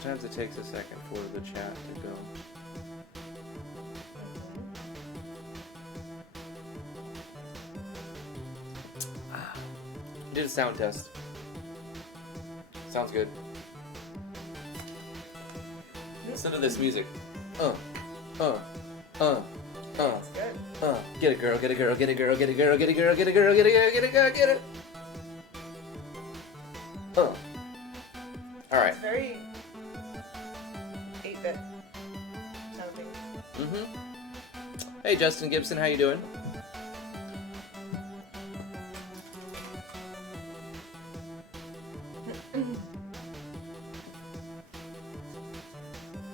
Sometimes it takes a second for the chat to go. Did a sound test. Sounds good. Listen to this music. That's good. Get it, girl, get it, girl, get it, girl, get it, girl, get it, girl, get it, girl, get it, girl, get it, girl, get it. Alright. It's very 8-bit sounding. Hey, Justin Gibson, how you doing?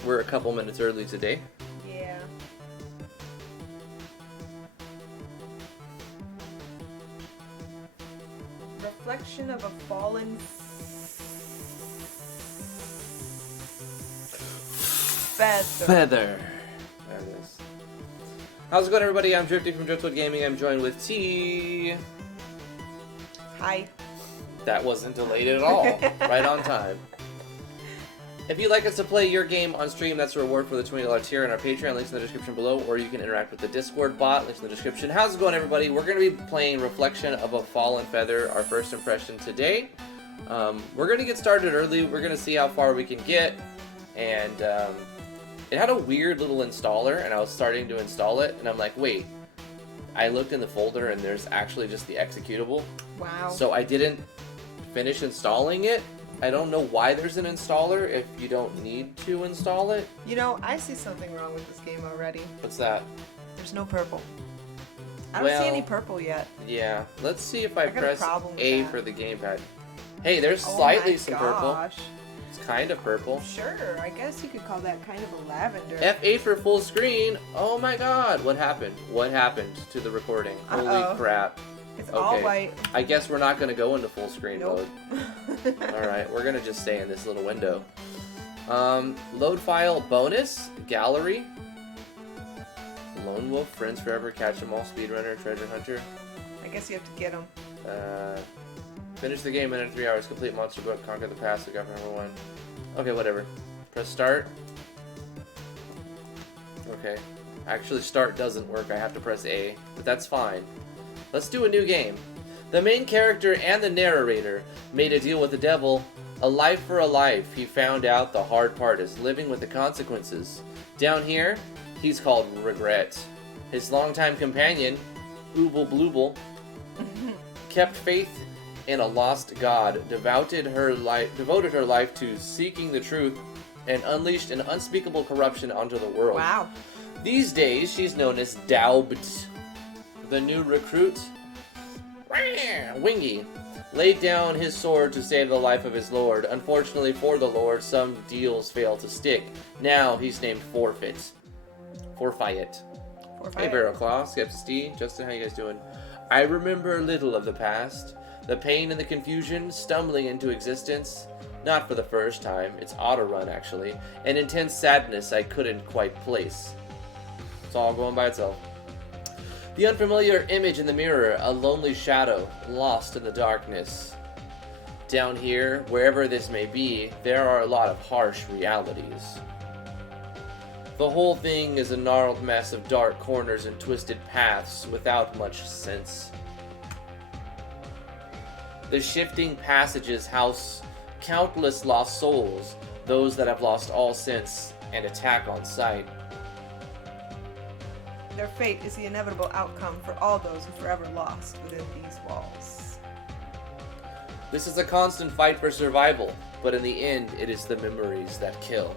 We're a couple minutes early today. Yeah. Reflection of a fallen feather. There it is. How's it going, everybody? I'm Drifty from Driftwood Gaming. I'm joined with T. Hi. That wasn't delayed at all. Right on time. If you'd like us to play your game on stream, that's a reward for the $20 tier in our Patreon. Links in the description below, or you can interact with the Discord bot. Links in the description. How's it going, everybody? We're going to be playing Reflection of a Fallen Feather, our first impression today. We're going to get started early. We're going to see how far we can get. And it had a weird little installer, and I was starting to install it, and I'm like, wait. I looked in the folder, and there's actually just the executable. Wow. So I didn't finish installing it. I don't know why there's an installer if you don't need to install it. You know, I see something wrong with this game already. What's that? There's no purple. I don't see any purple yet. Yeah, let's see if I got a press problem with A that. for the gamepad. Hey, there's Oh slightly my some gosh. purple. It's kind of purple. Sure, I guess you could call that kind of a lavender. F8 for full screen. Oh my god, what happened? What happened to the recording? Holy Uh-oh. crap. It's all white. I guess we're not going to go into full screen Nope. mode. Alright, we're going to just stay in this little window. Load file bonus, gallery, Lone Wolf, Friends Forever, Catch 'em All, Speedrunner, Treasure Hunter. I guess you have to get them. Finish the game in under 3 hours, complete Monster Book, conquer the past, the governor number 1. Okay, whatever. Press start. Okay. Actually, start doesn't work. I have to press A, but that's fine. Let's do a new game. The main character and the narrator made a deal with the devil. A life for a life. He found out the hard part is living with the consequences. Down here, he's called Regret. His longtime companion, Ooble Blooble, kept faith in a lost god, devoted her life to seeking the truth, and unleashed an unspeakable corruption onto the world. Wow. These days, she's known as Daubt. The new recruit, Wingy, laid down his sword to save the life of his lord. Unfortunately for the lord, some deals fail to stick. Now he's named Forfeit. Hey, Barrel Claw, Skepsis D, Justin, how you guys doing? I remember little of the past. The pain and the confusion, stumbling into existence. Not for the first time, it's auto-run actually. An intense sadness I couldn't quite place. It's all going by itself. The unfamiliar image in the mirror, a lonely shadow, lost in the darkness. Down here, wherever this may be, there are a lot of harsh realities. The whole thing is a gnarled mess of dark corners and twisted paths without much sense. The shifting passages house countless lost souls, those that have lost all sense and attack on sight. Their fate is the inevitable outcome for all those who forever lost within these walls. This is a constant fight for survival, but in the end, it is the memories that kill.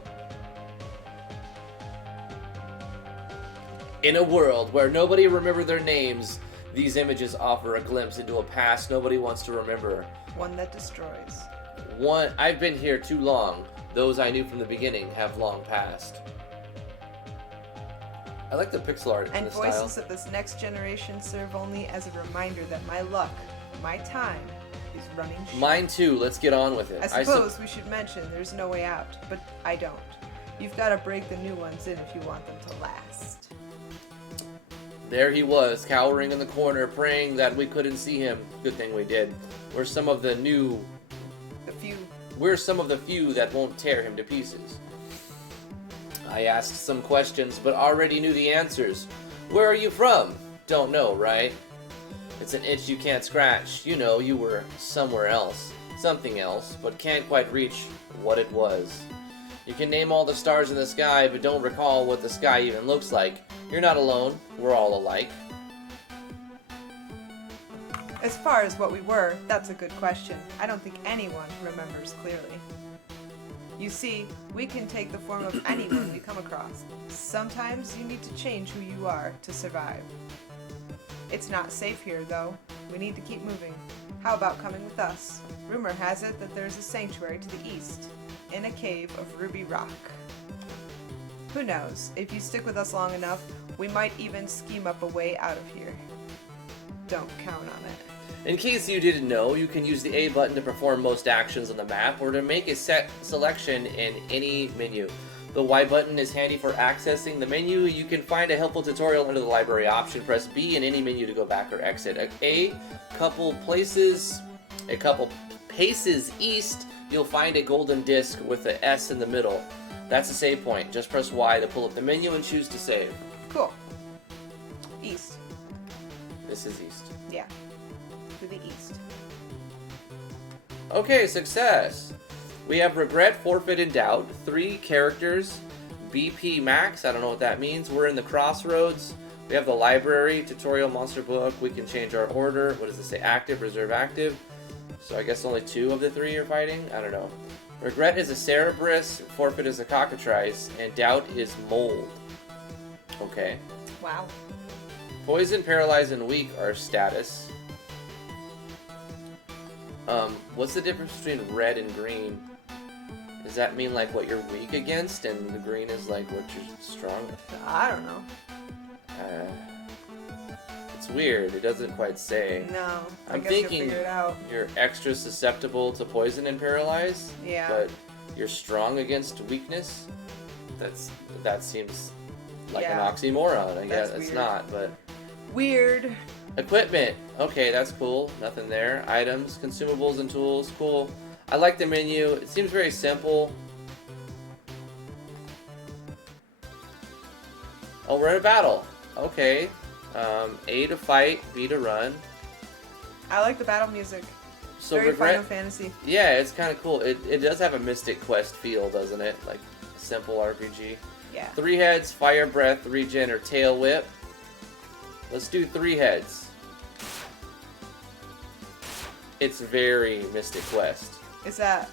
In a world where nobody remembers their names, these images offer a glimpse into a past nobody wants to remember. One that destroys. I've been here too long. Those I knew from the beginning have long passed. I like the pixel art in And this voices style. of this next generation serve only as a reminder that my luck, my time, is running short. Mine too, let's get on with it. I suppose we should mention there's no way out, but I don't. You've got to break the new ones in if you want them to last. There he was, cowering in the corner, praying that we couldn't see him. Good thing we did. Were some of the new The few We're some of the few that won't tear him to pieces. I asked some questions, but already knew the answers. Where are you from? Don't know, right? It's an itch you can't scratch. You know, you were somewhere else. Something else, but can't quite reach what it was. You can name all the stars in the sky, but don't recall what the sky even looks like. You're not alone. We're all alike. As far as what we were, that's a good question. I don't think anyone remembers clearly. You see, we can take the form of anyone we come across. Sometimes you need to change who you are to survive. It's not safe here, though. We need to keep moving. How about coming with us? Rumor has it that there's a sanctuary to the east, in a cave of ruby rock. Who knows? If you stick with us long enough, we might even scheme up a way out of here. Don't count on it. In case you didn't know, you can use the A button to perform most actions on the map or to make a set selection in any menu. The Y button is handy for accessing the menu. You can find a helpful tutorial under the library option. Press B in any menu to go back or exit. A couple paces east, you'll find a golden disc with the S in the middle. That's a save point. Just press Y to pull up the menu and choose to save. Cool. East. This is east. Yeah. To the east. Okay, success. We have regret, forfeit, and doubt. 3 characters. BP max, I don't know what that means. We're in the crossroads. We have the library, tutorial, monster book. We can change our order. What does this say? Active, reserve, active. So I guess only 2 of the 3 are fighting? I don't know. Regret is a Cerberus, forfeit is a cockatrice, and doubt is mold. Okay. Wow. Poison, paralyzed, and weak are status. What's the difference between red and green? Does that mean like what you're weak against, and the green is like what you're strong? I don't know. It's weird. It doesn't quite say. No. I I'm guess you'll thinking figure it out. you're extra susceptible to poison and paralyze. Yeah. But you're strong against weakness. That seems like Yeah. an oxymoron. I guess That's it's weird. not, but. Weird. Equipment. Okay, that's cool. Nothing there. Items, consumables, and tools. Cool. I like the menu. It seems very simple. Oh, we're in a battle. Okay. A to fight, B to run. I like the battle music. So Very regret. Final Fantasy. Yeah, it's kind of cool. It does have a Mystic Quest feel, doesn't it? Like simple RPG. Yeah. 3 heads, fire breath, regen, or tail whip. Let's do 3 heads. It's very Mystic Quest. Is that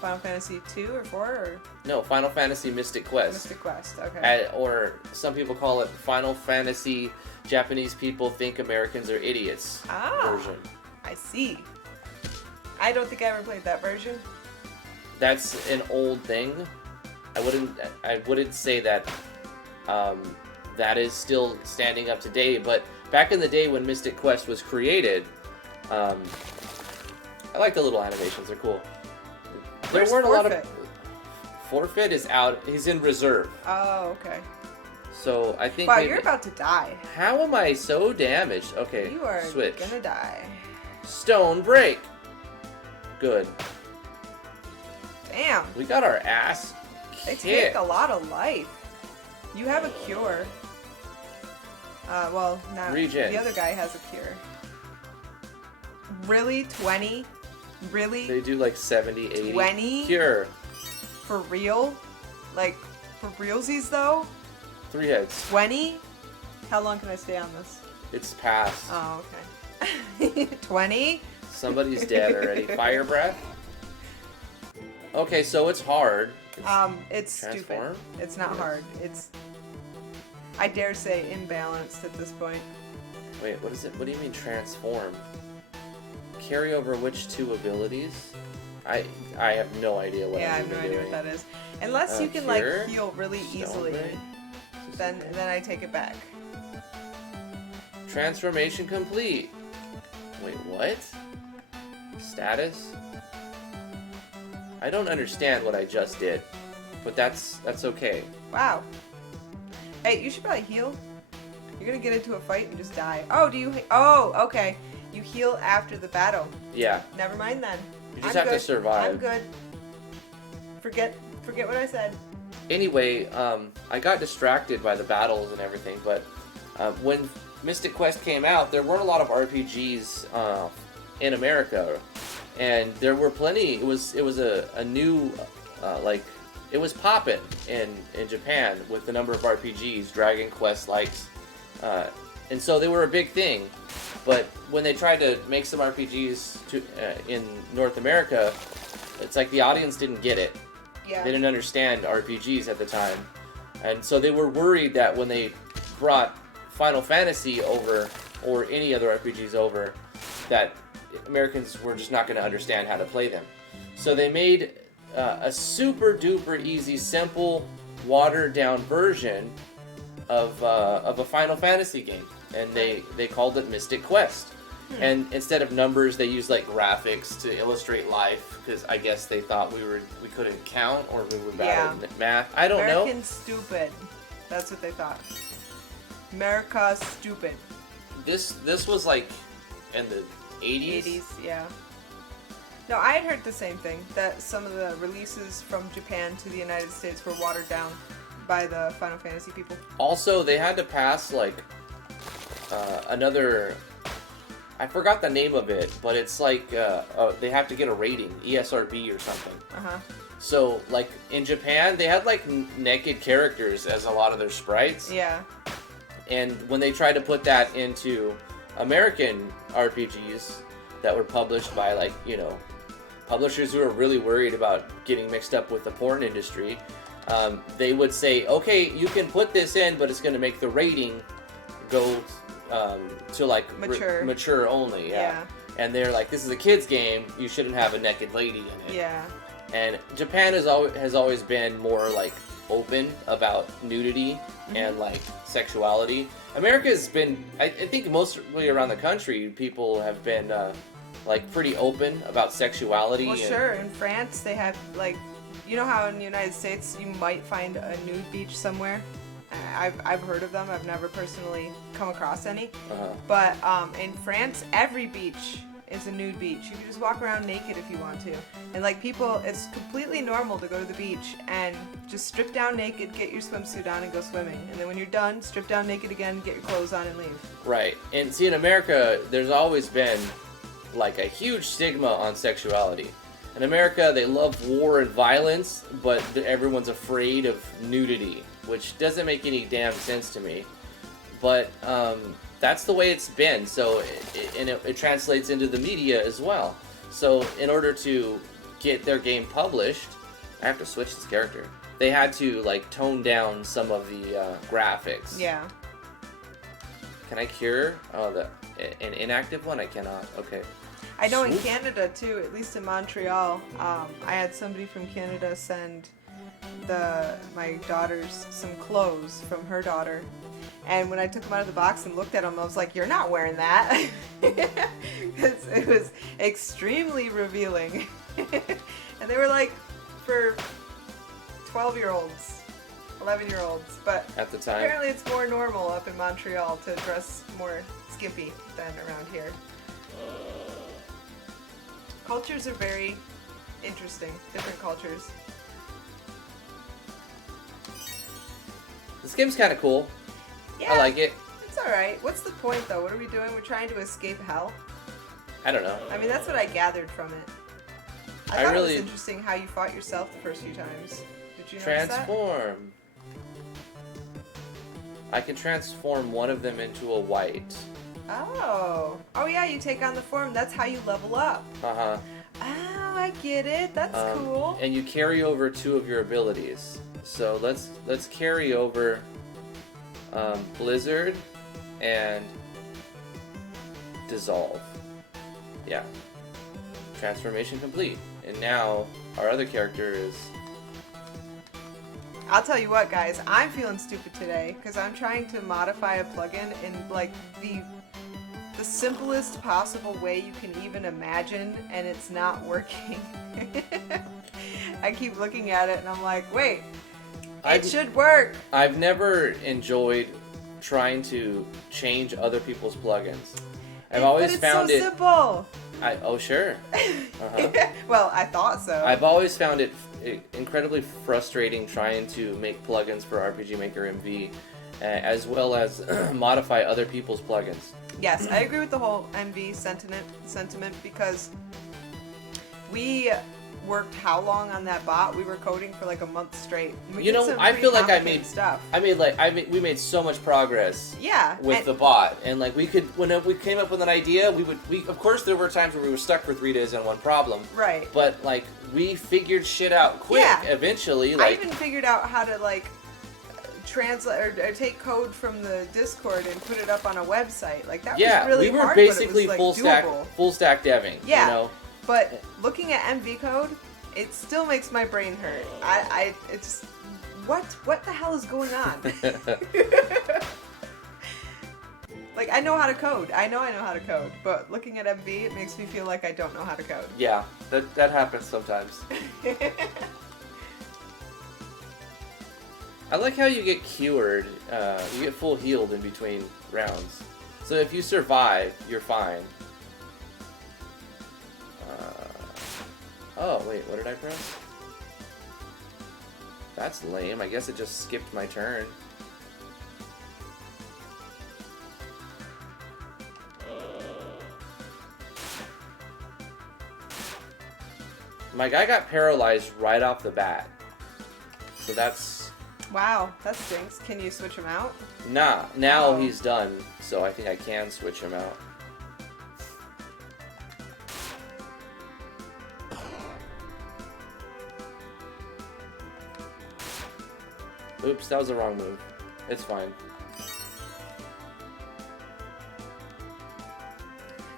Final Fantasy 2 or 4 or No, Final Fantasy Mystic Quest. Mystic Quest? Okay. Or some people call it Final Fantasy Japanese people think Americans are idiots version. I see. I don't think I ever played that version. That's an old thing. I wouldn't say that that is still standing up today, but back in the day when Mystic Quest was created, I like the little animations, they're cool. Where's there weren't Forfeit? a lot of Forfeit is out. He's in reserve. Oh, okay. So I think Wow, maybe- you're about to die. How am I so damaged? Okay, You are switch. gonna die. Stone break. Good. Damn. We got our ass They kicked. take a lot of life. You have a cure. Well, not Regen. the other guy has a cure. Really? 20? Really? They do like 70, 80. 20? Cure. For real? Like, for realsies though? 3 heads. 20? How long can I stay on this? It's past. Oh, okay. 20? Somebody's dead already. Fire breath. Okay, so it's hard. It's Transform? stupid. It's not Yes. hard. It's, I dare say, imbalanced at this point. Wait, what is it? What do you mean transform? Carry over which 2 abilities? I have no idea what Yeah, I I'm have no doing. idea what that is. Unless you can Cure? like heal really Stone easily, break? then I take it back. Transformation complete. Wait, what? Status? I don't understand what I just did, but that's okay. Wow. Hey, you should probably heal. You're gonna get into a fight and just die. Oh, do you? Oh, okay. You heal after the battle. Yeah, Never mind then. you just I'm have to good. survive. I'm good. Forget what I said. Anyway, I got distracted by the battles and everything, but when Mystic Quest came out, there weren't a lot of RPGs in America, and there were plenty. It was a new it was poppin' in Japan with the number of RPGs, Dragon Quest likes, and so they were a big thing. But when they tried to make some RPGs in North America, it's like the audience didn't get it. Yeah. They didn't understand RPGs at the time. And so they were worried that when they brought Final Fantasy over, or any other RPGs over, that Americans were just not going to understand how to play them. So they made a super duper easy, simple, watered down version of a Final Fantasy game. And they called it Mystic Quest. And instead of numbers, they used like graphics to illustrate life, because I guess they thought we couldn't count, or we were bad at math. I don't know. American stupid. That's what they thought. America stupid. This was like in the 80s. 80s, yeah. No, I had heard the same thing, that some of the releases from Japan to the United States were watered down by the Final Fantasy people. Also, they had to pass like another. I forgot the name of it, but it's like they have to get a rating, ESRB or something. Uh-huh. So, like, in Japan, they had, like, naked characters as a lot of their sprites. Yeah. And when they tried to put that into American RPGs that were published by, like, you know, publishers who are really worried about getting mixed up with the porn industry, they would say, okay, you can put this in, but it's going to make the rating go to like mature only. Yeah. And they're like, this is a kid's game, you shouldn't have a naked lady in it. Yeah. And Japan has always been more like open about nudity and like sexuality. America has been, I think mostly around the country, people have been like pretty open about sexuality. Well, sure. In France, they have like, you know how in the United States you might find a nude beach somewhere? I've heard of them. I've never personally come across any. But in France, every beach is a nude beach. You can just walk around naked if you want to. And like people, it's completely normal to go to the beach and just strip down naked, get your swimsuit on, and go swimming. And then when you're done, strip down naked again, get your clothes on, and leave. Right. And see, in America, there's always been like a huge stigma on sexuality. In America, they love war and violence, but everyone's afraid of nudity, which doesn't make any damn sense to me. But that's the way it's been. So it translates into the media as well. So in order to get their game published, I have to switch this character. They had to like tone down some of the graphics. Yeah. Can I cure an inactive one? I cannot. Okay. I know in Canada too, at least in Montreal, I had somebody from Canada send my daughter's some clothes from her daughter, and when I took them out of the box and looked at them, I was like, "You're not wearing that," because it was extremely revealing, and they were like for 12-year-olds, 11-year-olds, but at the time, apparently it's more normal up in Montreal to dress more skimpy than around here. Cultures are very interesting, different cultures. This game's kind of cool. Yeah, I like it. It's alright. What's the point though? What are we doing? We're trying to escape hell? I don't know. I mean, that's what I gathered from it. I thought it was interesting how you fought yourself the first few times. Did you notice that? Transform. I can transform one of them into a white. Oh yeah, you take on the form. That's how you level up. Oh, I get it. That's cool. And you carry over 2 of your abilities. So let's carry over Blizzard and Dissolve. Yeah. Transformation complete. And now our other character is. I'll tell you what, guys. I'm feeling stupid today because I'm trying to modify a plugin in like the simplest possible way you can even imagine, and it's not working. I keep looking at it and I'm like, wait, it should work. I've never enjoyed trying to change other people's plugins. I've always found it. But it's so simple. Oh, sure. Uh-huh. Well, I thought so. I've always found it incredibly frustrating trying to make plugins for RPG Maker MV, as well as modify other people's plugins. Yes, I agree with the whole MV sentiment because we worked how long on that bot? We were coding for like a month straight. We You did know, some I pretty feel like complicated stuff. we made so much progress. Yeah. With the bot, and like we could, when we came up with an idea, we of course there were times where we were stuck for 3 days on one problem. Right. But like we figured shit out quick. Yeah. Eventually, I like even figured out how to like translate or take code from the Discord and put it up on a website. Like that was really we were hard, basically but it was, like, doable. full stack deving. Yeah. You know? But looking at MV code, it still makes my brain hurt. It's what the hell is going on? Like I know how to code. I know how to code, but looking at MV, it makes me feel like I don't know how to code. Yeah, that happens sometimes. I like how you get cured, you get full healed in between rounds. So if you survive, you're fine. Oh, wait, what did I press? That's lame. I guess it just skipped my turn. My guy got paralyzed right off the bat. So that's... Wow, that stinks. Can you switch him out? Nah, now Oh. he's done. So I think I can switch him out. Oops, that was the wrong move. It's fine.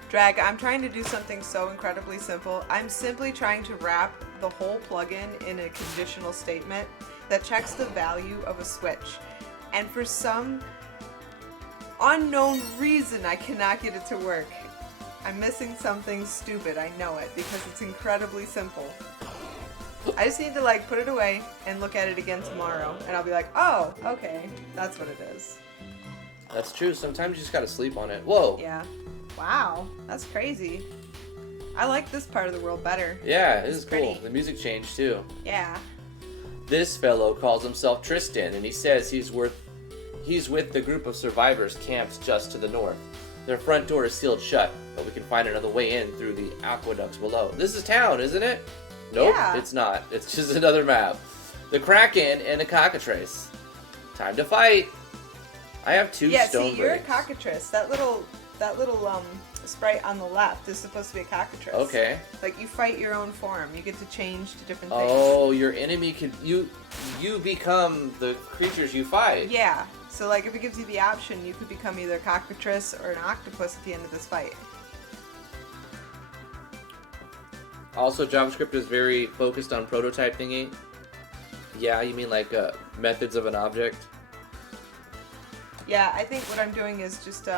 Drag, I'm trying to do something so incredibly simple. I'm simply trying to wrap the whole plugin in a conditional statement that checks the value of a switch. And for some unknown reason, I cannot get it to work. I'm missing something stupid, I know it, because it's incredibly simple. I just need to like put it away and look at it again tomorrow, and I'll be like, oh, okay, that's what it is. That's true. Sometimes you just gotta sleep on it. Whoa. Yeah. Wow, that's crazy. I like this part of the world better. Yeah, this is pretty. cool. The music changed too. Yeah. This fellow calls himself Tristan, and he says he's with the group of survivors camped just to the north. Their front door is sealed shut, but we can find another way in through the aqueducts below. This is town, isn't it? Nope, Yeah. It's not. It's just another map. The Kraken and a cockatrice. Time to fight. I have two Yeah, stone see, you're a breaks. cockatrice. That little sprite on the left is supposed to be a cockatrice. Okay. Like you fight your own form. You get to change to different things. Oh, your enemy can you become the creatures you fight. Yeah. So like if it gives you the option, you could become either a cockatrice or an octopus at the end of this fight. Also, JavaScript is very focused on prototype thingy. Yeah, you mean like methods of an object? Yeah, I think what I'm doing is just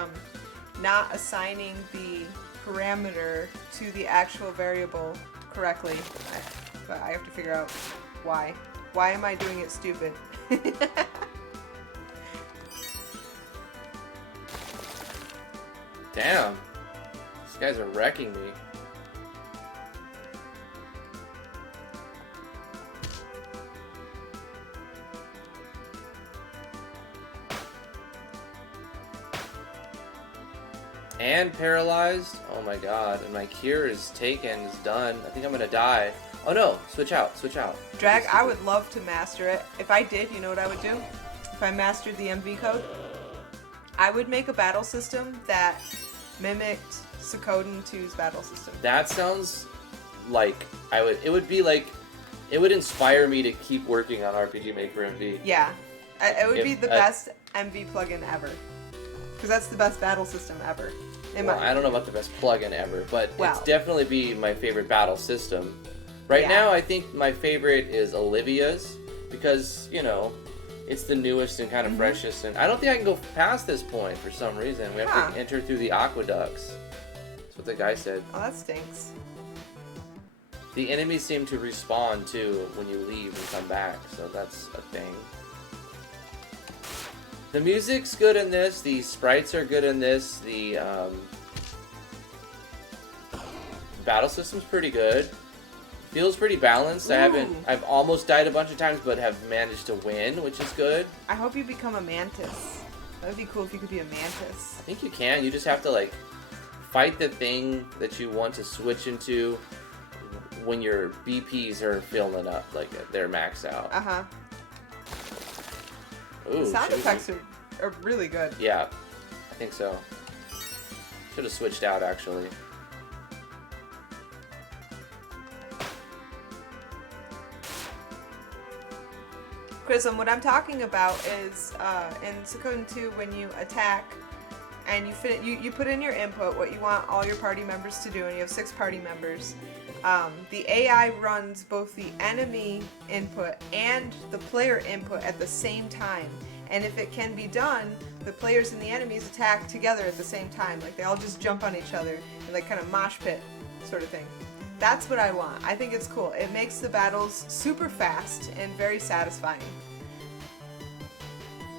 not assigning the parameter to the actual variable correctly. But I have to figure out why. Why am I doing it stupid? Damn. These guys are wrecking me. And paralyzed. Oh my god. And my cure is taken, is done. I think I'm gonna die. Oh no, switch out, switch out. Drag, I would love to master it. If I did, you know what I would do? If I mastered the MV code, I would make a battle system that mimicked Suikoden 2's battle system. That sounds like it would inspire me to keep working on RPG Maker MV. Yeah, it would be If the best MV plugin ever. Because that's the best battle system ever. Well, I don't know about the best plugin ever, but Well. it's definitely be my favorite battle system. Right Yeah. now, I think my favorite is Olivia's, because, you know, it's the newest and kind of freshest, and I don't think I can go past this point for some reason. We have Huh. to enter through the aqueducts. That's what the guy said. Oh, that stinks. The enemies seem to respawn, too, when you leave and come back, so that's a thing. The music's good in this, the sprites are good in this, the battle system's pretty good. Feels pretty balanced. Ooh. I've almost died a bunch of times, but have managed to win, which is good. I hope you become a mantis. That would be cool if you could be a mantis. I think you can. You just have to, like, fight the thing that you want to switch into when your BPs are filling up, like, they're maxed out. Uh-huh. Ooh, The sound shoot. effects are really good. Yeah, I think so. Should have switched out, actually. Chrism, what I'm talking about is in Suikoden 2 when you attack and you put in your input, what you want all your party members to do, and you have 6 party members. The AI runs both the enemy input and the player input at the same time. And if it can be done, the players and the enemies attack together at the same time. Like, they all just jump on each other and, like, kind of mosh pit sort of thing. That's what I want. I think it's cool. It makes the battles super fast and very satisfying.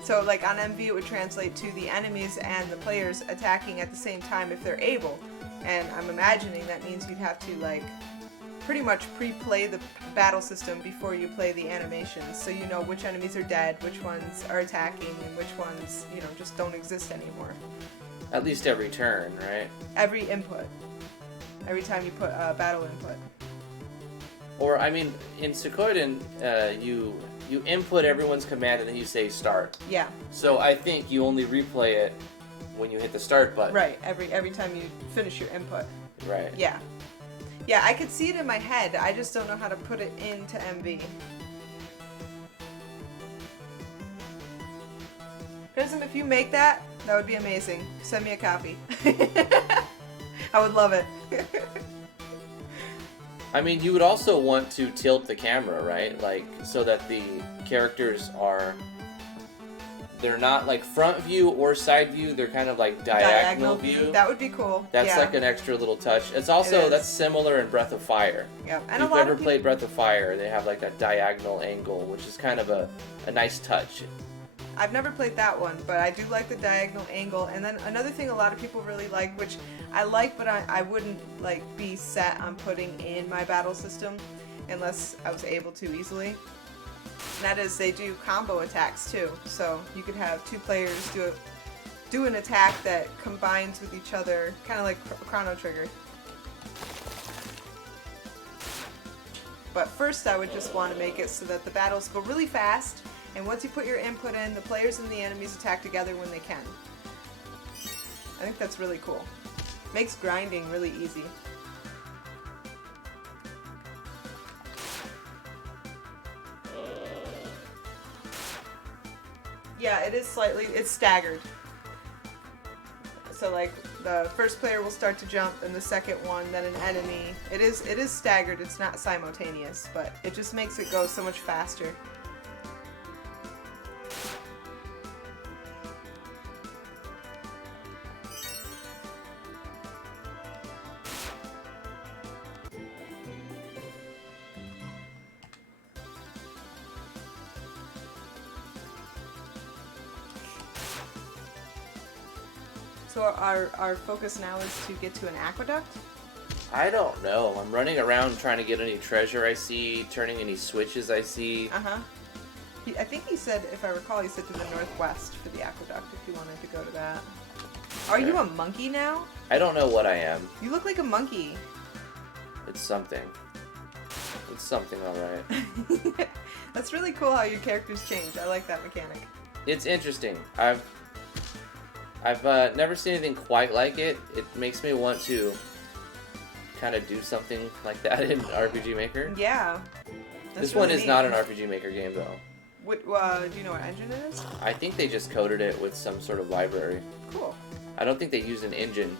So, like, on MV it would translate to the enemies and the players attacking at the same time if they're able. And I'm imagining that means you'd have to, like, pretty much pre-play the battle system before you play the animations, so you know which enemies are dead, which ones are attacking, and which ones, you know, just don't exist anymore. At least every turn, right? Every input. Every time you put a battle input. Or, I mean, in Suikoden, you input everyone's command and then you say start. Yeah. So I think you only replay it when you hit the start button. Right. Every time you finish your input. Right. Yeah. Yeah, I could see it in my head. I just don't know how to put it into MV. Prism, if you make that, that would be amazing. Send me a copy. I would love it. I mean, you would also want to tilt the camera, right? Like, so that the characters are... They're not like front view or side view. They're kind of like diagonal view. That would be cool. That's yeah. like an extra little touch. It's also, that's similar in Breath of Fire. Yeah. If And you've a lot ever of played Breath of Fire, they have like that diagonal angle, which is kind of a nice touch. I've never played that one, but I do like the diagonal angle. And then another thing a lot of people really like, which I like, but I wouldn't like be set on putting in my battle system unless I was able to easily. And that is, they do combo attacks too. So you could have 2 players do an attack that combines with each other, kind of like Chrono Trigger. But first I would just want to make it so that the battles go really fast, and once you put your input in, the players and the enemies attack together when they can. I think that's really cool. Makes grinding really easy. Yeah, it is slightly, it's staggered. So like the first player will start to jump and the second one, then an enemy. It is staggered, it's not simultaneous, but it just makes it go so much faster. So our focus now is to get to an aqueduct? I don't know. I'm running around trying to get any treasure I see, turning any switches I see. Uh-huh. I think he said, if I recall, he said to the northwest for the aqueduct if you wanted to go to that. Are you a monkey now? I don't know what I am. You look like a monkey. It's something. It's something, alright. That's really cool how your characters change. I like that mechanic. It's interesting. I've never seen anything quite like it. It makes me want to kind of do something like that in RPG Maker. Yeah. This one is not an RPG Maker game, though. What, do you know what engine it is? I think they just coded it with some sort of library. Cool. I don't think they used an engine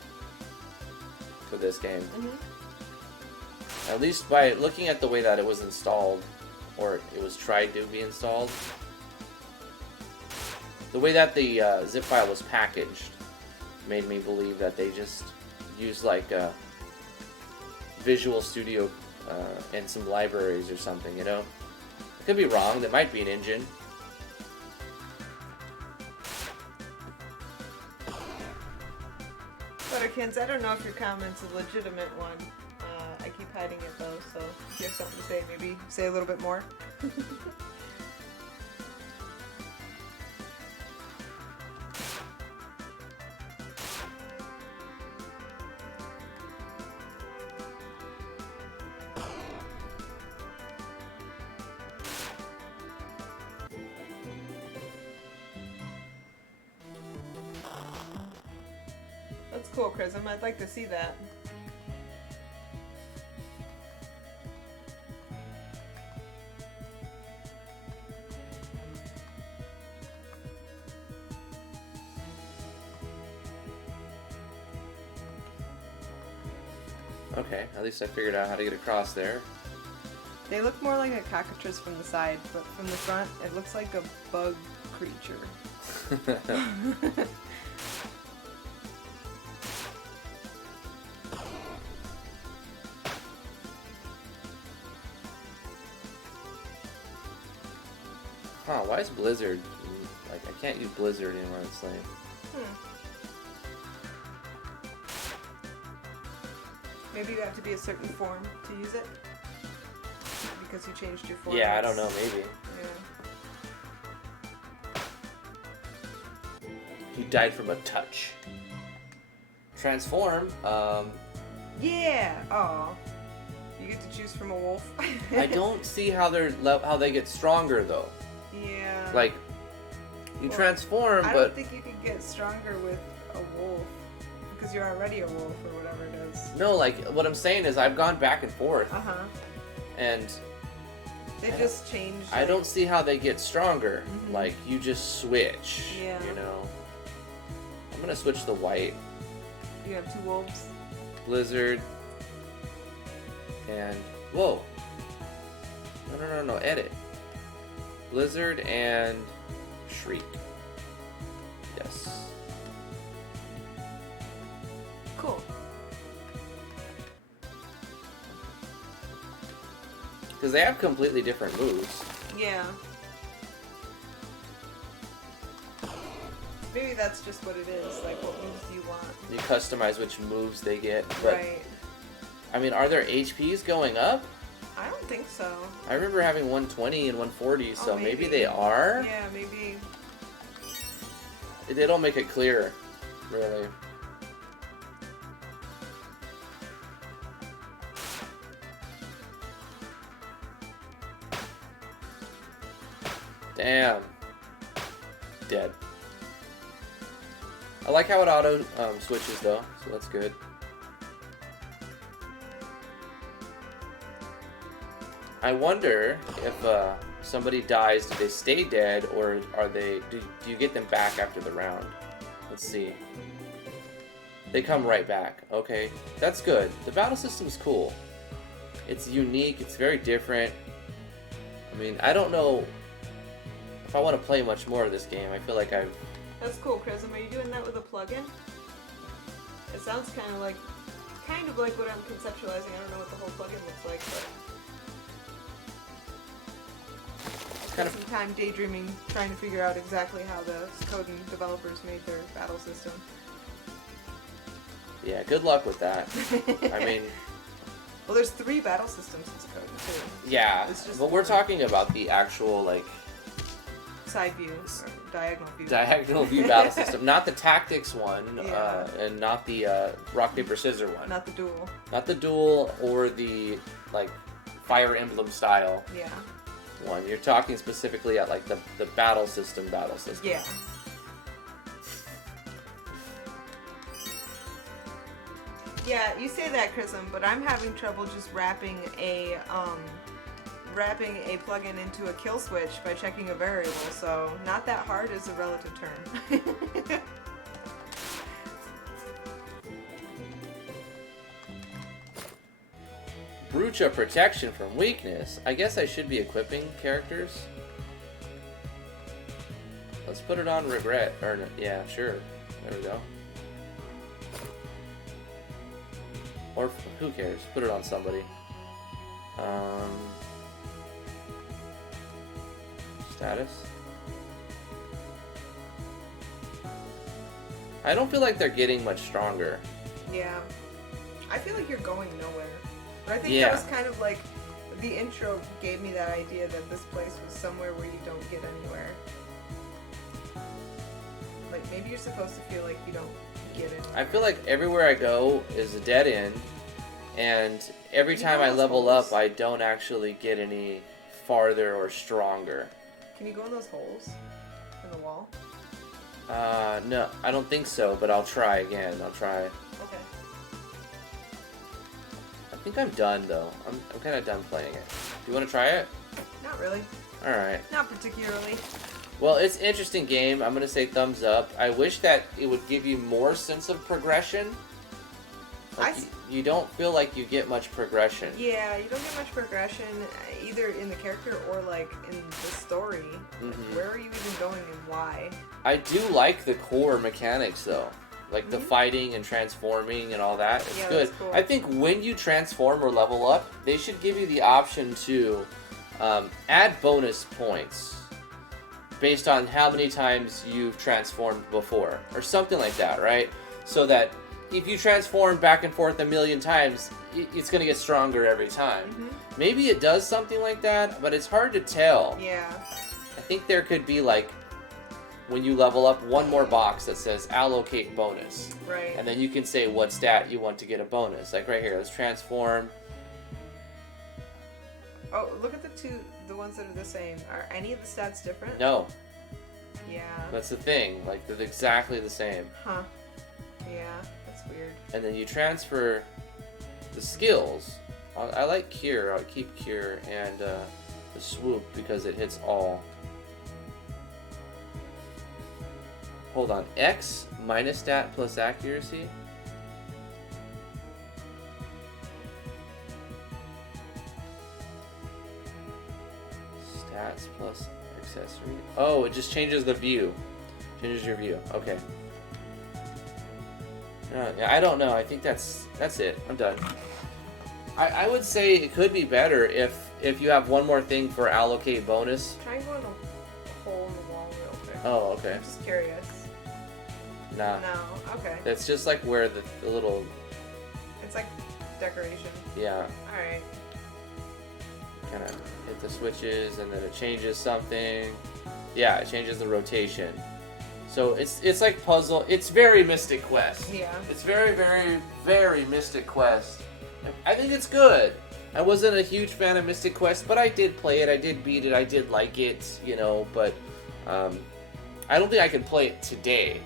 for this game. Mm-hmm. At least by looking at the way that it was installed, or it was tried to be installed. The way that the zip file was packaged made me believe that they just used like Visual Studio and some libraries or something, you know? I could be wrong, there might be an engine. Butterkins, I don't know if your comment's a legitimate one. hiding it though, so if you have something to say, maybe say a little bit more. That's cool, Chrism. I'd like to see that. Okay, at least I figured out how to get across there. They look more like a cockatrice from the side, but from the front, it looks like a bug creature. Huh, why is Blizzard... Like, I can't use Blizzard anymore, it's like... Maybe you have to be a certain form to use it? Because you changed your form. Yeah, I don't know, maybe. Yeah. You died from a touch. Transform, Yeah! Aw. You get to choose from a wolf. I don't see how how they get stronger, though. Yeah. Like, you transform, I but... don't think you can get stronger with a wolf. Because you're already a wolf, or whatever it is. No, like, what I'm saying is I've gone back and forth. Uh-huh. And... They just changed. I don't see how they get stronger. Mhm. Like, you just switch. Yeah. You know? I'm gonna switch the white. You have two wolves. Blizzard. And... Whoa! No, edit. Blizzard and... Shriek. Yes. Cool. Because they have completely different moves. Yeah. Maybe that's just what it is. Like, what moves do you want? You customize which moves they get. But, Right. I mean, are their HPs going up? I don't think so. I remember having 120 and 140, so Oh, maybe maybe. they are? Yeah, maybe. They don't make it clear, really. Damn. Dead. I like how it auto switches though, so that's good. I wonder if somebody dies, do they stay dead, or are they? Do you get them back after the round? Let's see. They come right back. Okay, that's good. The battle system's cool. It's unique. It's very different. I mean, I don't know if I want to play much more of this game. I feel like I've... That's cool, Chrism. Are you doing that with a plugin? It sounds kind of like what I'm conceptualizing. I don't know what the whole plugin looks like, but kind spent some time daydreaming, trying to figure out exactly how the Suikoden developers made their battle system. Yeah, good luck with that. I mean... Well, there's 3 battle systems in Suikoden, too. Yeah, It's just but we're talking about the actual, like... Side view, or diagonal view. diagonal view battle system, not the tactics one, Yeah. and not the rock paper scissors one, Not the duel. not the duel or the like Fire Emblem style Yeah. one. You're talking specifically at like the battle system. Yeah. Yeah, you say that, Chrism, but I'm having trouble just wrapping a plugin into a kill switch by checking a variable, so not that hard is a relative term. Brucha protection from weakness. I guess I should be equipping characters. Let's put it on regret. Or yeah, sure. There we go. Or who cares? Put it on somebody. Status. I don't feel like they're getting much stronger. Yeah. I feel like you're going nowhere. But I think Yeah. that was kind of like the intro gave me that idea that this place was somewhere where you don't get anywhere. Like maybe you're supposed to feel like you don't get it. I feel like everywhere I go is a dead end, and every You time know I those level holes? up, I don't actually get any farther or stronger. Can you go in those holes in the wall? No, I don't think so, but I'll try again. I'll try. Okay. I think I'm done, though. I'm kind of done playing it. Do you want to try it? Not really. Alright. Not particularly. Well, it's an interesting game. I'm going to say thumbs up. I wish that it would give you more sense of progression. Like, you don't feel like you get much progression. Yeah, you don't get much progression either in the character or like in the story. Like, where are you even going and why? I do like the core mechanics, though. Like the Mhm. fighting and transforming and all that. It's Yeah, good. that's cool. I think when you transform or level up, they should give you the option to add bonus points based on how many times you've transformed before, or something like that, right? So that if you transform back and forth a million times, it's going to get stronger every time. Mhm. Maybe it does something like that, but it's hard to tell. Yeah. I think there could be, like, when you level up, one more box that says allocate bonus. Right. And then you can say what stat you want to get a bonus. Like right here, let's transform. Oh, look at the ones that are the same. Are any of the stats different? No, Yeah. that's the thing. Like, they're exactly the same. Huh. Yeah, that's weird. And then you transfer the skills. I like Cure. I'll keep Cure and the Swoop because it hits all. Hold on. X minus stat plus accuracy? Stats plus accessory. Oh, it just changes the view. Changes your view. Okay. Yeah, I don't know. I think that's it. I'm done. I would say it could be better if you have one more thing for allocate bonus. Try and go in the hole in the wall real quick. Oh, okay. I'm just curious. Nah. No. Okay. That's just like where the little, It's like decoration. yeah, Alright. kind of hit the switches and then it changes something. Yeah, it changes the rotation. So it's like puzzle. It's very Mystic Quest. Yeah. It's very, very, very Mystic Quest. I think it's good. I wasn't a huge fan of Mystic Quest, but I did play it. I did beat it. I did like it, you know, but I don't think I can play it today.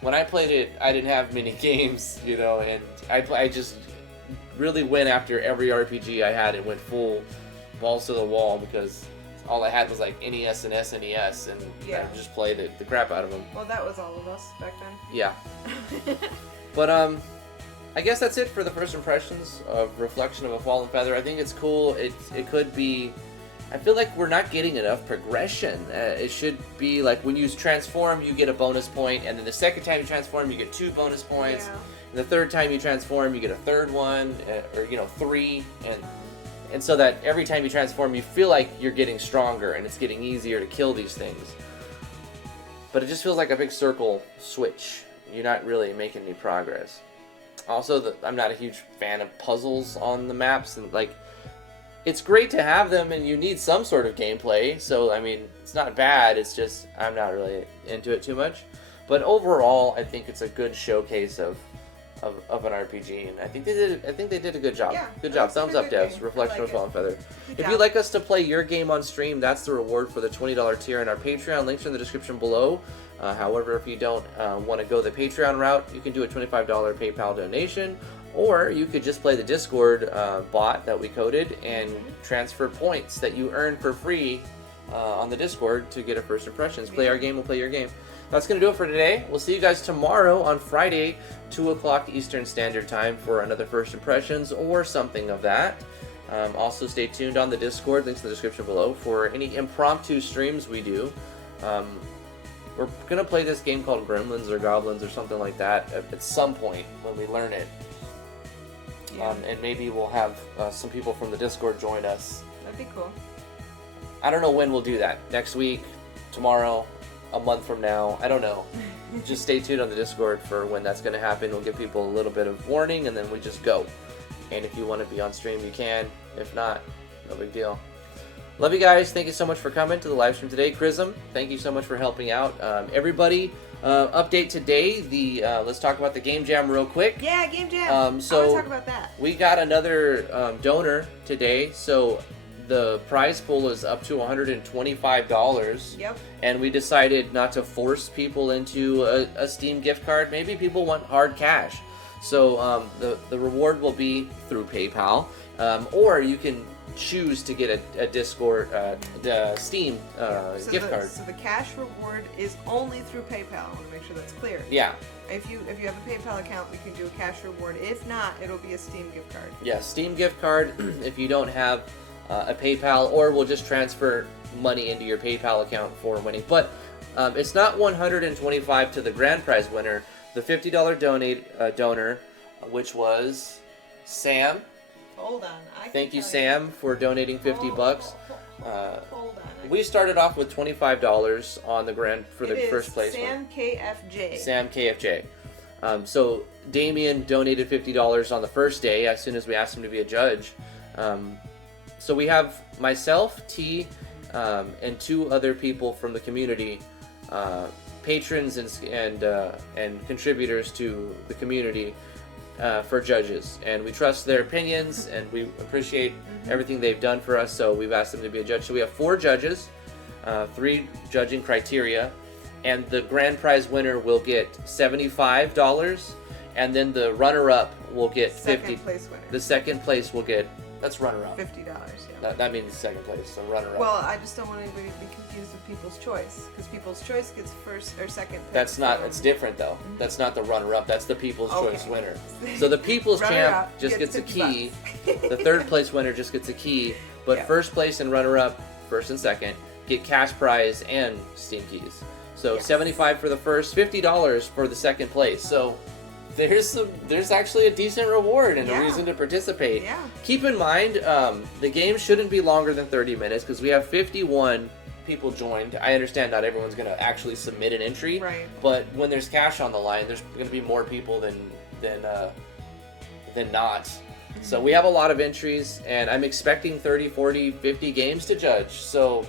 When I played it, I didn't have many games, you know, and I just really went after every RPG I had and went full balls to the wall because all I had was like NES and SNES, and Yeah. I just played the crap out of them. Well, that was all of us back Yeah. then. But I guess that's it for the first impressions of Reflection of a Fallen Feather. I think it's cool. It could be. I feel like we're not getting enough progression. It should be like when you transform, you get a bonus point, and then the second time you transform, you get 2 bonus points. Yeah. And the third time you transform, you get a third one, or 3, and so that every time you transform, you feel like you're getting stronger and it's getting easier to kill these things. But it just feels like a big circle switch. You're not really making any progress. Also, I'm not a huge fan of puzzles on the maps, and like, it's great to have them, and you need some sort of gameplay. So I mean, it's not bad. It's just I'm not really into it too much. But overall, I think it's a good showcase of an RPG, and I think they did a good job. Yeah, Good it job. looks like Thumbs a up, good devs. game. Reflection I like of Fallen Feather. Good If job. you'd like us to play your game on stream, that's the reward for the $20 tier in our Patreon. Links are in the description below. However, if you don't want to go the Patreon route, you can do a $25 PayPal donation, or you could just play the Discord bot that we coded and transfer points that you earn for free on the Discord to get a first impressions. Play our game, we'll play your game. That's going to do it for today. We'll see you guys tomorrow on Friday, 2 o'clock Eastern Standard Time for another First Impressions or something of that. Also, stay tuned on the Discord, links in the description below, for any impromptu streams we do. We're going to play this game called Gremlins or Goblins or something like that at some point when we learn it. Yeah. And maybe we'll have some people from the Discord join us. That'd be cool. I don't know when we'll do that. Next week, tomorrow, a month from now. I don't know. Just stay tuned on the Discord for when that's going to happen. We'll give people a little bit of warning, and then we just go. And if you want to be on stream, you can. If not, no big deal. Love you guys. Thank you so much for coming to the live stream today. Chrism, thank you so much for helping out. Everybody, update today. Let's talk about the Game Jam real quick. Yeah, Game Jam. So I want to talk about that. We got another donor today. So the prize pool is up to $125. Yep. And we decided not to force people into a Steam gift card. Maybe people want hard cash. So the reward will be through PayPal. Or you can choose to get a Discord, Steam gift card. So the cash reward is only through PayPal. I want to make sure that's clear. Yeah. If you have a PayPal account, we can do a cash reward. If not, it'll be a Steam gift card. Yeah, Steam gift card if you don't have a PayPal, or we'll just transfer money into your PayPal account for winning. But it's not 125 to the grand prize winner. The $50 donor, which was Sam. Hold on. Thank you, Sam, for donating $50. Hold on. We started off with $25 on the grand for the first place. Sam KFJ. Sam KFJ. So Damien donated $50 on the first day as soon as we asked him to be a judge. So we have myself, T, and two other people from the community, patrons and contributors to the community. For judges, and we trust their opinions, and we appreciate everything they've done for us, so we've asked them to be a judge. So we have 4 judges, 3 judging criteria, and the grand prize winner will get $75, and then the runner-up will get $50. Second place winner. The second place will get, that's runner-up. $50, yeah. That means second place, so runner-up. Well, I just don't want anybody to be confused with People's Choice, because People's Choice gets first or second pick. That's not, it's different though. That's not the runner-up, that's the People's Choice winner. So the People's Runner-up Champ just gets a key, $50. the third place winner just gets a key, but Yeah. first place and runner-up, first and second, get cash prize and Steam keys. So Yes. $75 for the first, $50 for the second place. So there's actually a decent reward and a Yeah. reason to participate. Yeah. Keep in mind, the game shouldn't be longer than 30 minutes because we have 51 people joined. I understand not everyone's going to actually submit an entry, Right. but when there's cash on the line, there's going to be more people than not. So we have a lot of entries, and I'm expecting 30, 40, 50 games to judge. So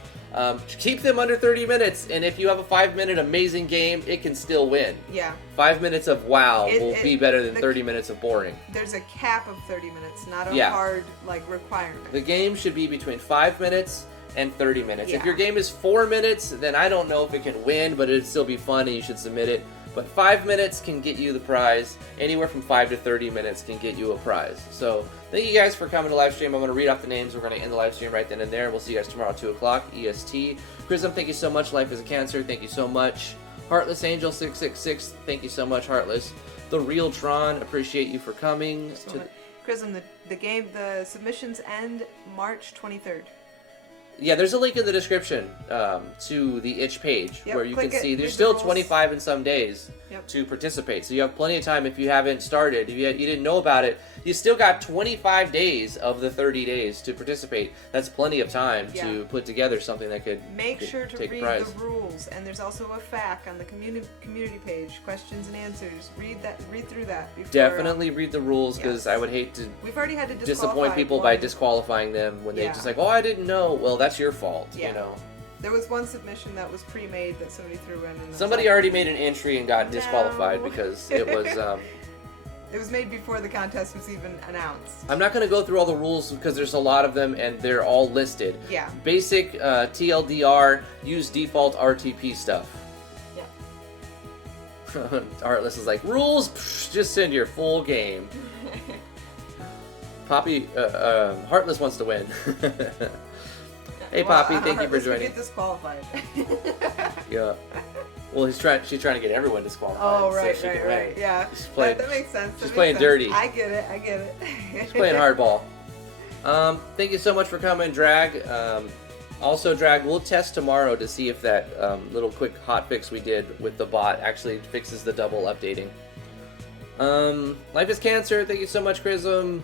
keep them under 30 minutes, and if you have a 5-minute amazing game, it can still win. Yeah. 5 minutes of wow will be better than 30 minutes of boring. There's a cap of 30 minutes, not a Yeah. hard requirement. The game should be between 5 minutes and 30 minutes. Yeah. If your game is 4 minutes, then I don't know if it can win, but it'd still be fun and you should submit it. But 5 minutes can get you the prize. Anywhere from 5 to 30 minutes can get you a prize. So thank you guys for coming to live stream. I'm going to read off the names. We're going to end the live stream right then and there. We'll see you guys tomorrow at 2 o'clock EST. Chrism, thank you so much. Life is a Cancer, thank you so much. Heartless Angel 666, thank you so much, Heartless. The Real Tron, appreciate you for coming. Chrism, the submissions end March 23rd. Yeah, there's a link in the description to the itch page Yep, where you can click it, see read there's the still rules. 25 in some days Yep. to participate. So you have plenty of time if you haven't started. If you didn't know about it, you still got 25 days of the 30 days to participate. That's plenty of time to put together something that could Make sure to take read prize. the rules, and there's also a FAQ on the community page, questions and answers. Read through that. Before, Definitely read the rules because yes. I would hate to We've already had to disappoint people by disqualifying them when they Yeah. just like, oh, I didn't know. Well, that's your fault, Yeah. you know. There was one submission that was pre-made that somebody threw in. And Somebody already made an entry and got disqualified No. because it was... It was made before the contest was even announced. I'm not going to go through all the rules because there's a lot of them and they're all listed. Yeah. Basic TLDR, use default RTP stuff. Yeah. Heartless is like, rules, psh, just send your full game. Poppy, Heartless wants to win. Hey Poppy, thank you for joining. Get disqualified. Yeah. Well, she's trying to get everyone disqualified. Oh, so right, she can right. win. Yeah. She's playing, that makes sense. she's playing dirty. I get it. She's playing hardball. Thank you so much for coming, Drag. Also, Drag, we'll test tomorrow to see if that little quick hot fix we did with the bot actually fixes the double updating. Life is Cancer, thank you so much, Chrism.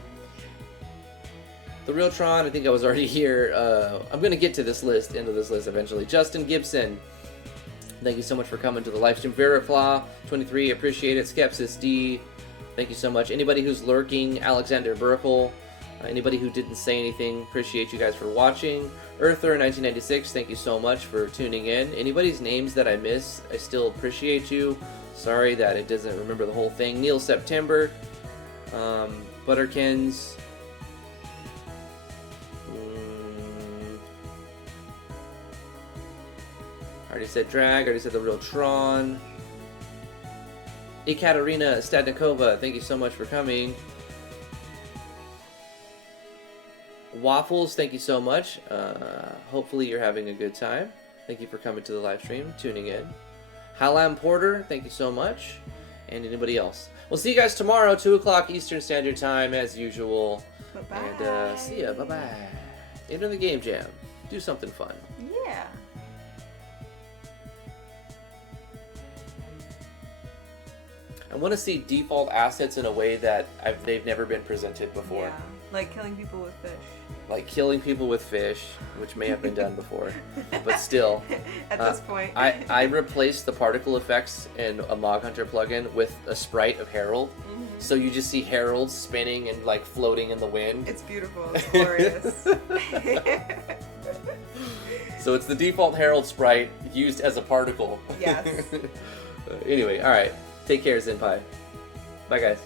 The Real Tron, I think I was already here. I'm going to get to this list, eventually. Justin Gibson, thank you so much for coming to the live stream. Veraclaw, 23, appreciate it. Skepsis D, Thank you so much. Anybody who's lurking, Alexander Burkle, anybody who didn't say anything, appreciate you guys for watching. Earther1996, thank you so much for tuning in. Anybody's names that I miss, I still appreciate you. Sorry that it doesn't remember the whole thing. Neil September, Butterkins, already said Drag, already said The Real Tron. Ekaterina Stadnikova, thank you so much for coming. Waffles, thank you so much. Hopefully you're having a good time. Thank you for coming to the live stream, tuning in. Halam Porter, thank you so much. And anybody else. We'll see you guys tomorrow, 2 o'clock Eastern Standard Time, as usual. Bye-bye. And see ya. Bye-bye. Enter the game jam. Do something fun. Yeah. I want to see default assets in a way that they've never been presented before. Yeah. Like killing people with fish. Like killing people with fish, which may have been done before, but still. At this point. I replaced the particle effects in a Mog Hunter plugin with a sprite of Harold. Mm-hmm. So you just see Harold spinning and like floating in the wind. It's beautiful. It's glorious. So it's the default Harold sprite used as a particle. Yes. Anyway, alright. Take care, Zenpai. Bye, guys.